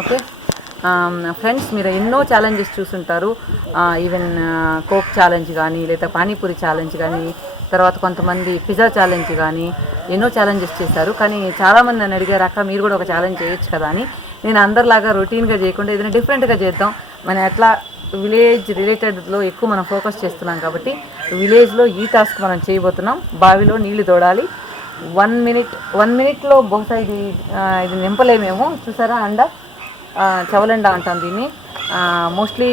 Okay friends, మీరు ఎన్నో challenges చూసుంటారు. ఈవెన్ కోక్ ఛాలెంజ్ కానీ, లేదా పానీపూరి ఛాలెంజ్ కానీ, తర్వాత కొంతమంది పిజ్జా ఛాలెంజ్ కానీ ఎన్నో ఛాలెంజెస్ చేశారు. కానీ చాలామంది నన్ను అడిగారు, అక్క మీరు కూడా ఒక ఛాలెంజ్ చేయొచ్చు కదా అని. నేను అందరిలాగా రొటీన్గా చేయకుండా ఏదైనా డిఫరెంట్గా చేద్దాం. మనం ఎట్లా విలేజ్ రిలేటెడ్లో ఎక్కువ మనం ఫోకస్ చేస్తున్నాం కాబట్టి విలేజ్లో ఈ టాస్క్ మనం చేయబోతున్నాం. బావిలో నీళ్లు తోడాలి. 1 మినిట్లో బహుశా ఇది నింపలేమేమో. చూసారా, చవలండా అంటాం దీన్ని. మోస్ట్లీ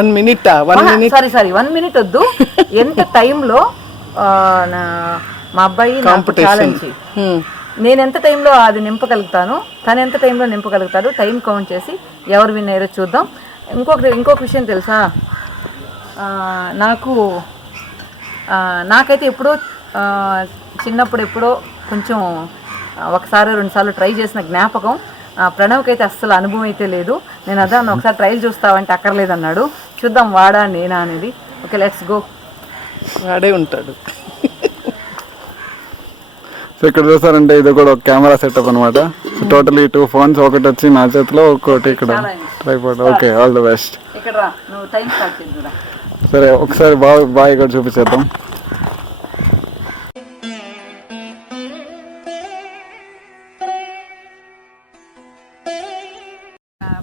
1 మినిట్ సారీ 1 మినిట్ వద్దు. ఎంత టైంలో మా అబ్బాయి ఛాలెంజ్, నేను ఎంత టైంలో అది నింపగలుగుతాను, తను ఎంత టైంలో నింపగలుగుతాడు, టైం కౌంట్ చేసి ఎవరు విన్ అయ్యారో చూద్దాం. ఇంకొక విషయం తెలుసా, నాకైతే ఎప్పుడో చిన్నప్పుడు ఎప్పుడో కొంచెం 1-2 సార్లు ట్రై చేసిన జ్ఞాపకం. ప్రణవ్కి అయితే అస్సలు అనుభవం అయితే లేదు. నేను అదే ఒకసారి ట్రైల్ చూస్తావంటే అక్కర్లేదన్నాడు. చూద్దాం వాడా నేనా అనేది. Okay, let's go. వాడే ఉంటాడు. సో ఇక్కడ చూసారంటే ఇది కూడా ఒక కెమెరా సెటప్ అనమాట. టోటలీ 2 phones, ఒకటి వచ్చి నా చేతిలో, ఒకటి ఇక్కడ tripod. Okay, all the best. సరే, ఒకసారి బాగా ఇక్కడ చూపించేద్దాం.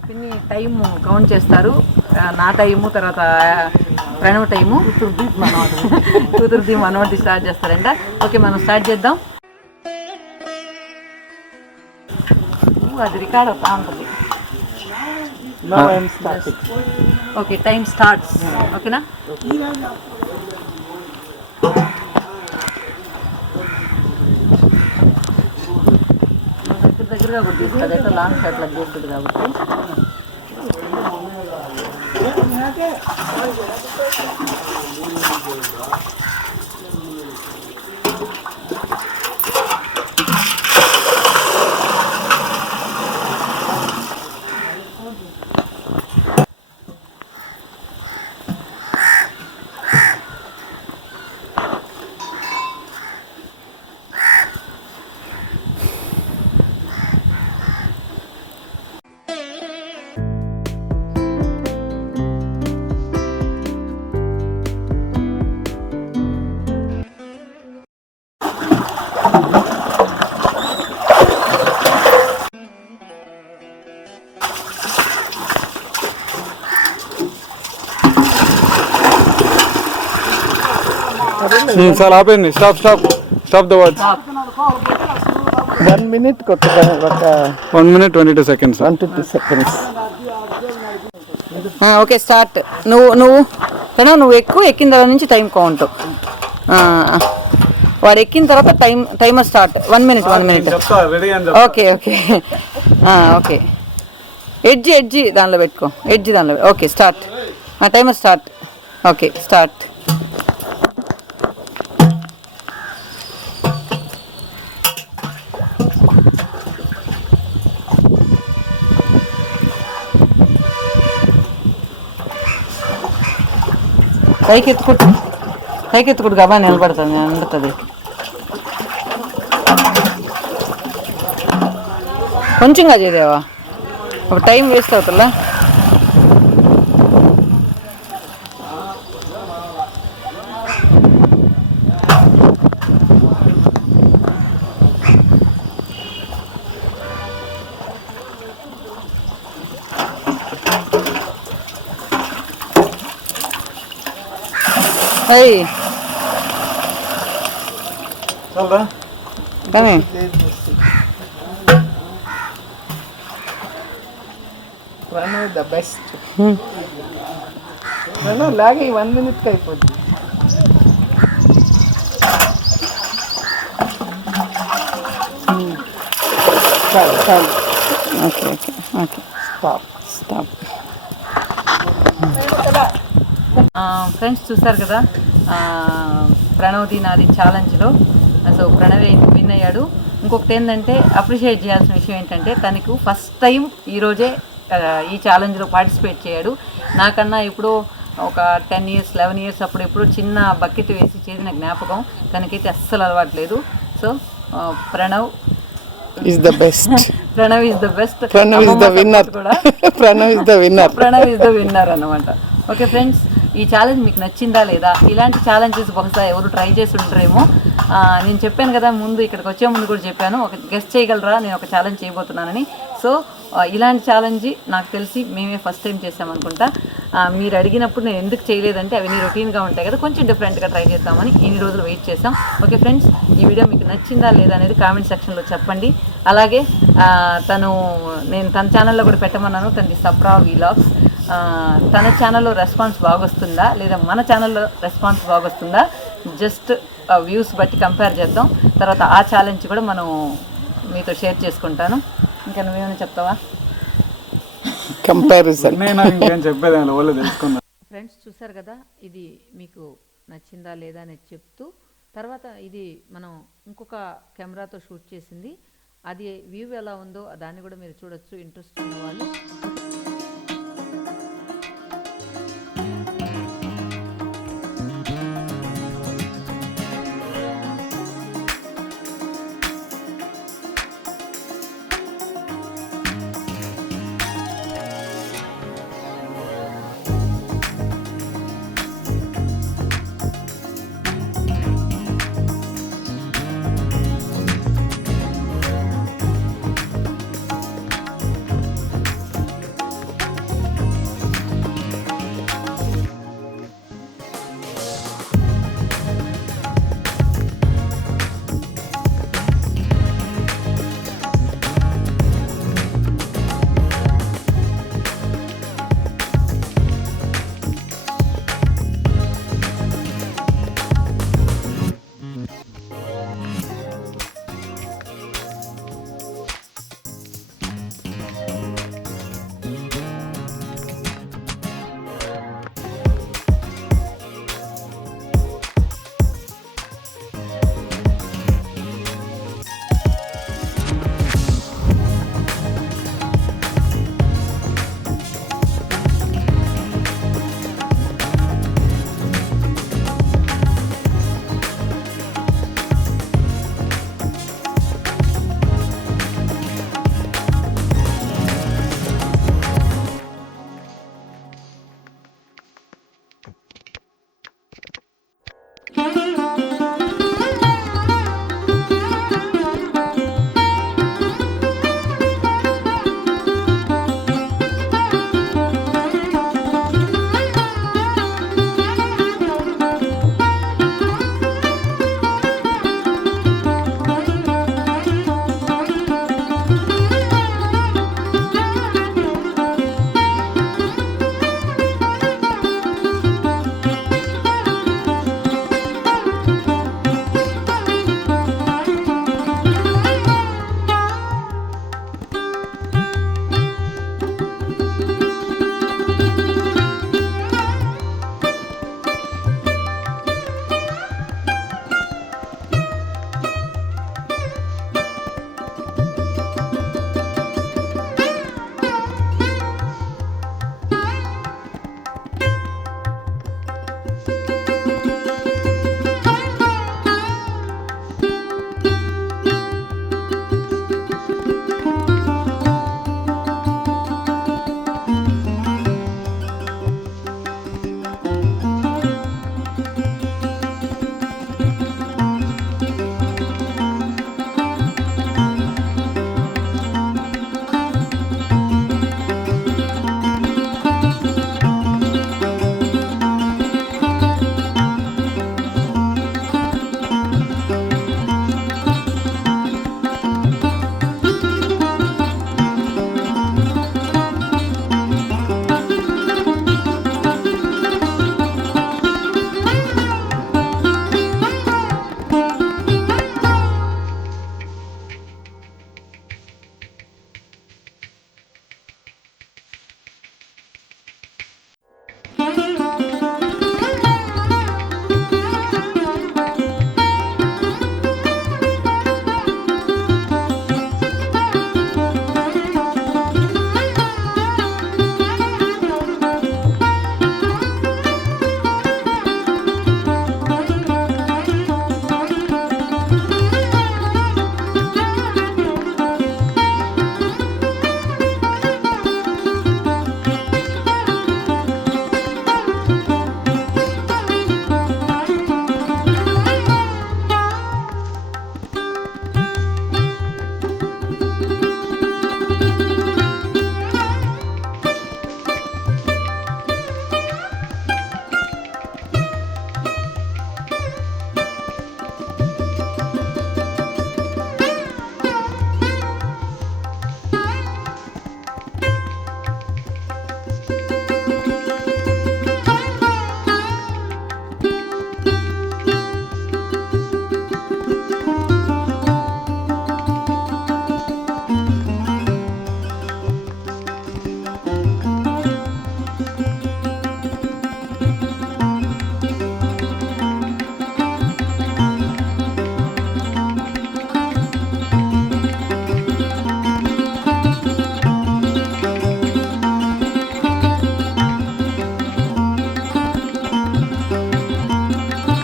పిన్ని టైం కౌంట్ చేస్తారు. నా టైము, తర్వాత ప్రణవ్ టైము, కూతురుది మనోడి స్టార్ట్ చేస్తారంట. ఓకే, మనం స్టార్ట్ చేద్దాం. అది రికార్డ్ అవుతా ఉంటుంది. Okay, time starts. ఓకేనా? దగ్గరగా కూడా తీస్తుంది, అయితే లాంగ్ షాట్ లాగా చేస్తుంది కాబట్టి. సార్ ఆపండి. Stop the watch. 1 మినిట్ కొట్టగా ఒక 1 minute 22 seconds. 1-2 seconds. Okay, start. నువ్వు ఎక్కిన తర్వాత నుంచి టైం కౌంట్. వాడు ఎక్కిన తర్వాత timer start. 1 minute. Okay okay. Edge దానిలో పెట్టుకో. Okay, start. Timer start. Okay, start. పైకి ఎత్తుకుంటు గబా నిలబడుతుంది, అందుతుంది. కొంచెంగా చేదేవా, ఒక టైం వేస్ట్ అవుతుందా? కానీ Pranav the best. Pranav లాగే 1 minute కి అయిపోద్ది. చాలు. ఓకే. స్టాప్. ఫ్రెండ్స్, చూసారు కదా ప్రణవ్ది నాది ఛాలెంజ్లో. సో ప్రణవ్ విన్ అయ్యాడు. ఇంకొకటి ఏంటంటే అప్రిషియేట్ చేయాల్సిన విషయం ఏంటంటే, తనకు ఫస్ట్ టైం ఈరోజే ఈ ఛాలెంజ్లో పార్టిసిపేట్ చేయడు. నాకన్నా ఇప్పుడు ఒక 10 years 11 years అప్పుడు ఎప్పుడు చిన్న బకెట్ వేసి చేసిన జ్ఞాపకం. తనకైతే అస్సలు అలవాట్లేదు. So Pranav is the best. Pranav is the best. Pranav is the winner కూడా Pranav is the winner. Pranav is the winner అనమాట. ఓకే ఫ్రెండ్స్, ఈ ఛాలెంజ్ మీకు నచ్చిందా లేదా? ఇలాంటి ఛాలెంజెస్ బహుశా ఎవరు ట్రై చేసి ఉంటారేమో. నేను చెప్పాను కదా ముందు, ఇక్కడికి వచ్చే ముందు కూడా చెప్పాను, ఒక గెస్ట్ చేయగలరా నేను ఒక ఛాలెంజ్ చేయబోతున్నానని. సో ఇలాంటి ఛాలెంజ్ నాకు తెలిసి మేమే ఫస్ట్ టైం చేసామనుకుంటా. మీరు అడిగినప్పుడు నేను ఎందుకు చేయలేదంటే అవన్నీ రొటీన్గా ఉంటాయి కదా, కొంచెం డిఫరెంట్గా ట్రై చేద్దామని ఇన్ని రోజులు వెయిట్ చేసాం. ఓకే ఫ్రెండ్స్, ఈ వీడియో మీకు నచ్చిందా లేదా అనేది కామెంట్ సెక్షన్లో చెప్పండి. అలాగే నేను తన ఛానల్లో కూడా పెట్టమన్నాను, తనది సప్రా వీలాగ్స్. తన ఛానల్లో రెస్పాన్స్ బాగొస్తుందా లేదా మన ఛానల్లో రెస్పాన్స్ బాగొస్తుందా, జస్ట్ వ్యూస్ బట్టి కంపేర్ చేద్దాం. తర్వాత ఆ ఛాలెంజ్ కూడా మనం మీతో షేర్ చేసుకుంటాను. ఇంకా నువ్వేమైనా చెప్తావా? కంపారిజన్. నేను ఇంకేం చెప్పేది వాళ్ళు తెలుసుకున్నా. ఫ్రెండ్స్ చూసారు కదా, ఇది మీకు నచ్చిందా లేదా అనేది చెప్తూ, తర్వాత ఇది మనం ఇంకొక కెమెరాతో షూట్ చేసింది, అది వ్యూ ఎలా ఉందో దాన్ని కూడా మీరు చూడొచ్చు ఇంట్రెస్ట్ ఉన్న వాళ్ళు.